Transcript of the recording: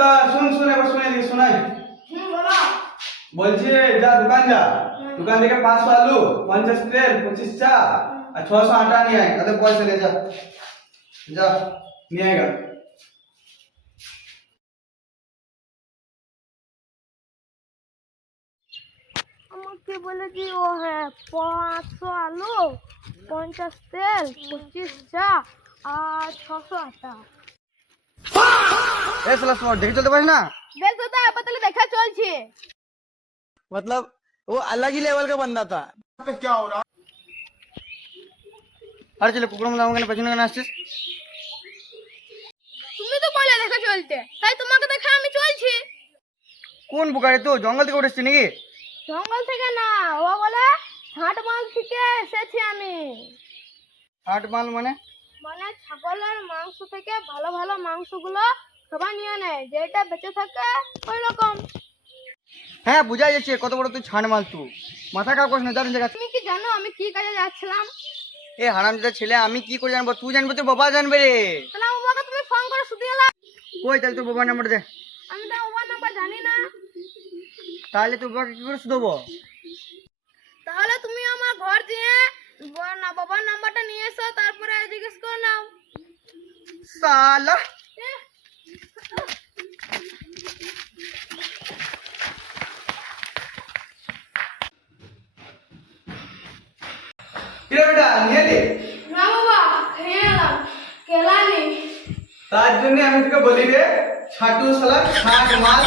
তা শুন শুন এবার শুনে দিই শোনাই। বলো। বলছি যা দোকান যা, দোকান থেকে 500 আলু, 50 তেল, 25 চা আর 600 আটা নিয়ে আয়। তাদের পয়সা নিয়ে যা, যা নিয়ে আয় গা। আমাকে বলেছি ও হ্যাঁ 500 আলু, 50 তেল, 25 চা আর 600 আটা। এ শালা শোন, দেখে চলতে পারিস না? বেশ দাদা আবার তাহলে দেখা চলছে। मतलब वो अलग ही लेवल का बंदा था। আরে চলে কুকুর মতো আমাকে পেছনে কেন আসছিস? তুমি তো বলে দেখা চলতে, তাই তোমাকে দেখা আমি চলছি। কোন বুকারে তো জঙ্গল থেকে উঠেছিস নাকি? জঙ্গল থেকে না, ও বলে হাটমাল থেকে এসেছি আমি। হাট মাল মানে? মানে ছাগলের মাংস থেকে ভালো ভালো মাংসগুলো সবাই নিয়ে নেয়, যেটা বেঁচে থাকে ওই রকম। হ্যাঁ বুঝা যাচ্ছে, কত বড় তুই ছান মাল তুই। মাথা খারাপ করিস না, যা জায়গা। তুমি কি জানো আমি কি কাজে যাচ্ছিলাম? এ হারামজাদা ছেলে, আমি কি করে জানবো? তুই জানবি, তোর বাবা জানবে রে। তাহলে আমার বাবাকে তুমি ফোন করে শুধু এলা। কই তাহলে তোর বাবার নাম্বার দে। আমি তো আমার নাম্বার জানি না। তাহলে তোর বাবাকে কি করে শুধবো? তাহলে তুমি আমার ঘর দিয়ে বাবার নাম্বারটা নিয়ে এসো, তারপরে জিজ্ঞেস করে নাও। সালা কিরে বেটা, নিয়ে এলি? না বাবা, খেয়ে এলাম, কেলা নেই। তার জন্য আমি তোকে বলি রে, ছাটু শালা ছাট মাল।